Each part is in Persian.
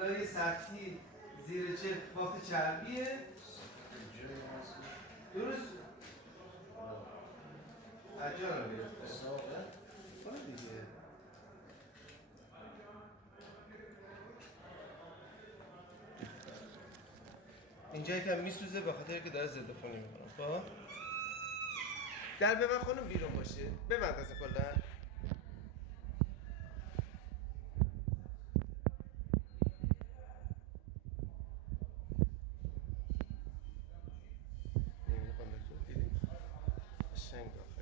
لایه سطحی زیر جلد بافت چربیه درست اجا رو گرفته آره دیگه اینجا یکم میسوزه به خاطر که داره ضد فونی میکنم خب در ببند خانم بیرون باشه ببند از کلا نمیده کاندکتور دیدی قشنگ داخل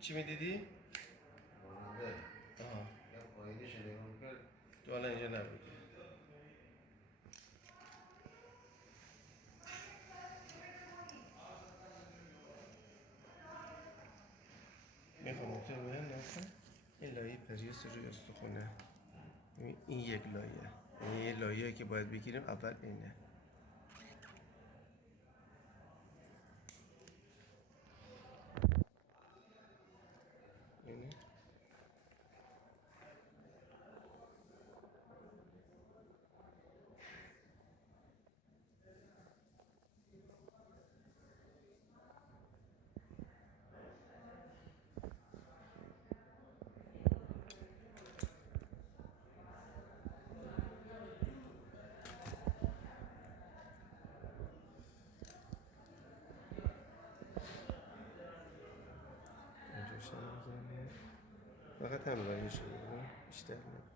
چی میدیدی؟ آها یا پایینش نگاه میکرد تو حالا اینجا نبودی میخوام تو باید نکن این لایه پریوس روی استخونه این یک لایه این یه لایه که باید بگیریم اول اینه اینه اینجا شما بزنیم فقط هم لایه شده بیشتر نه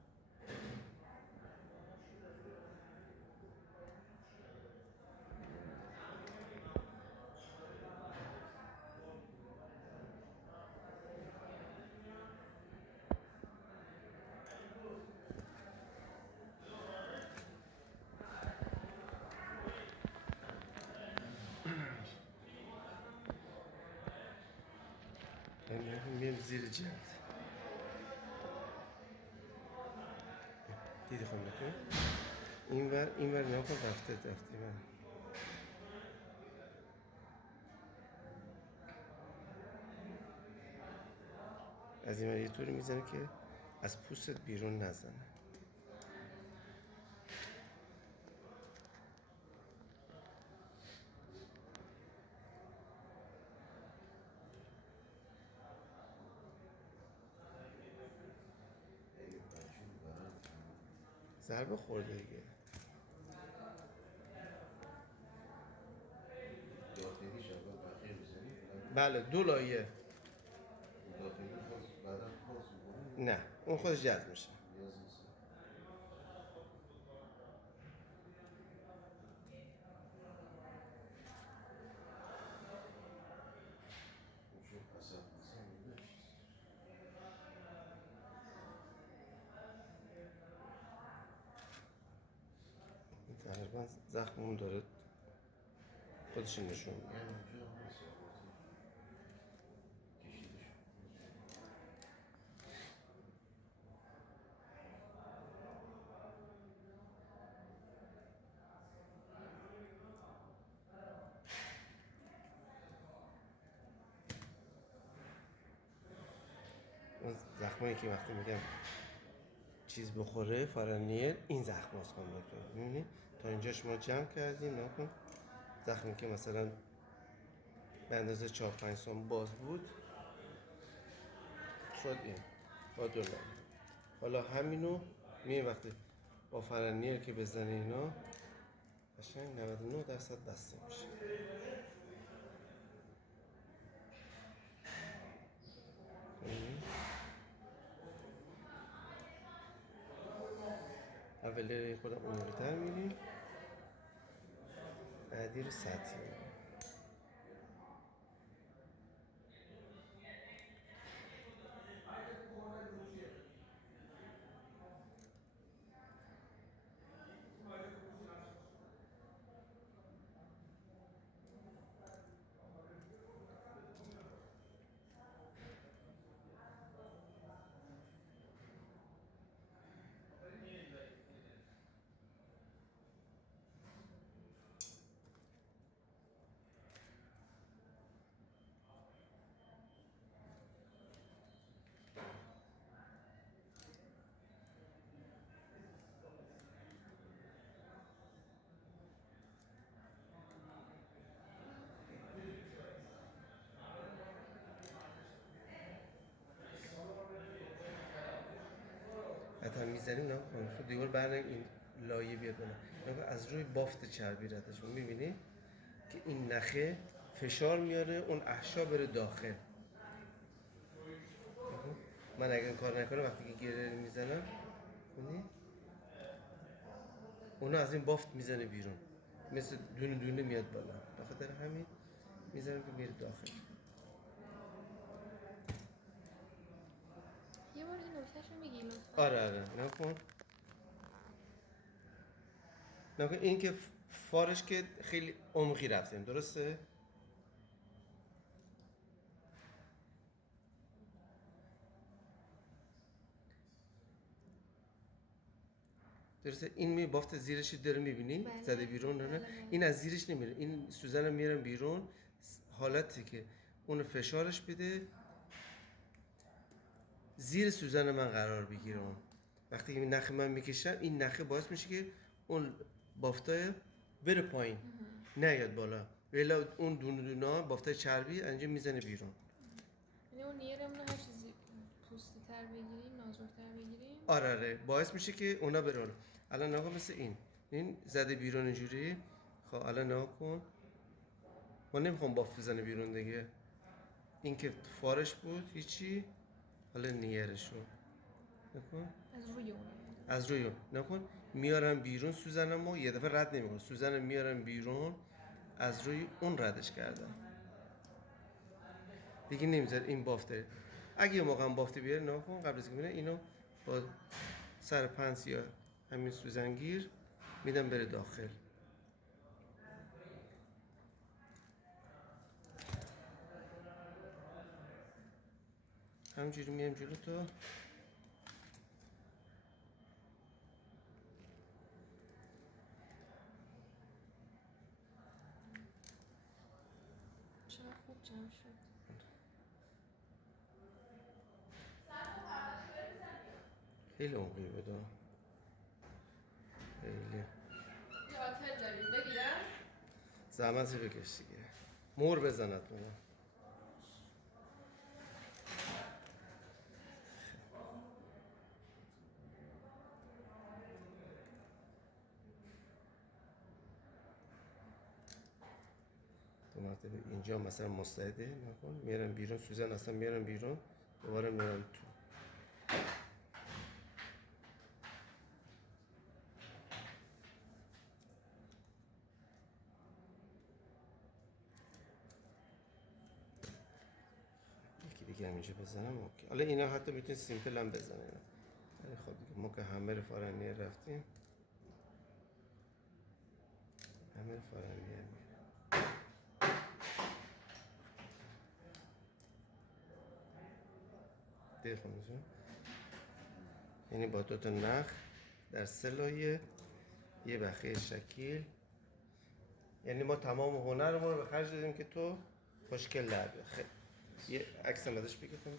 میریم زیر جلد دیدی خواهم بکن این ور نکن رفته من از این ور یه طوری میزنه که از پوستت بیرون نزنه ضربه خورده دیگه بله دو لایه نه اون خودش جذب میشه تقریبا زخممون داره خودش نشون میده اون زخمایی که وقتی میگم چیز بخوره فارانیر این زخم هست کن دکتر میبینی تا اینجاش ما جمع کردیم نکن زخمی که مثلا به اندازه 4-5 سم باز بود شد این با دو لایه حالا همینو وقتی با فرنیر که بزنی اینا قشنگ 99% بسته میشه اولی خودم عمقی‌تر میریم بعدی رو سطحی میریم راحت هم میزنیم نه خب دیوار برنگ این لایه بیاد بالا نه از روی بافت چربی ردش میبینی که این نخه فشار میاره اون احشا بره داخل. من اگه این کار نکنم وقتی که گره میزنم اونا از این بافت میزنه بیرون مثل دونه دونه میاد بالا بخاطر همین میزنم که میره داخل. یه بار این نکتهش رو میگی لطفا؟ آره نکن این که فارش که خیلی عمقی رفتیم درسته؟ درسته این می بافت زیرش داره میبینی بله. زده بیرون نه بله. این از زیرش نمیره این سوزن میارن بیرون حالتی که اون فشارش بده زیر سوزن من قرار بگیره اون وقتی این نخ من میکشم این نخه باعث میشه که اون بافتای بره پایین نیاد بالا ولی اون دونه دونه بافتای چربی انجام میزنه بیرون. یعنی اون نیرمون هر چیزی پوستی تر بگیریم نازک‌تر بگیریم آره باعث میشه که اونا برون. الان نگاه مثل این زده بیرون اینجوری خب الان نگاه کن ما نمیخوام بافت بزنه بیرون دیگه این که فارش بود هیچی حالا نیرشو نکن از روی اون نکن میارم بیرون سوزنمو یه دفعه رد نمیکنم سوزنم میارم بیرون از روی اون ردش کردم دیگه نمیذار این بافته اگه یه موقع هم بافته بیاره نکن قبل از که بینه اینو با سر پنس یا همین سوزنگیر میدم بره داخل. همجوری میام جلو تو چقدر خوب جمع شد. خیلی عمقی بوده خیلی یه آتل داریم بگیرم؟ زحمت بکش دیگه مور بزند منو دو مرتبه اینجا مثلا مستعده نکن میارم بیرون سوزن اصلا میارم بیرون دوباره میارم تو یکی دیگه هم اینجا بزنم اوکی. حالا اینا حتی میتونی سیمپل هم بزنه ولی خب دیگه ما که همه فارنیه رفتیم همه فارنیه دیر خونشون یعنی با دوتا نخ در 3 لایه یه بخیه شکیل یعنی ما تمام هنرمون رو به خرج دادیم که تو خوشگل در بیاد. خیلی یه عکس هم ازش بگیرم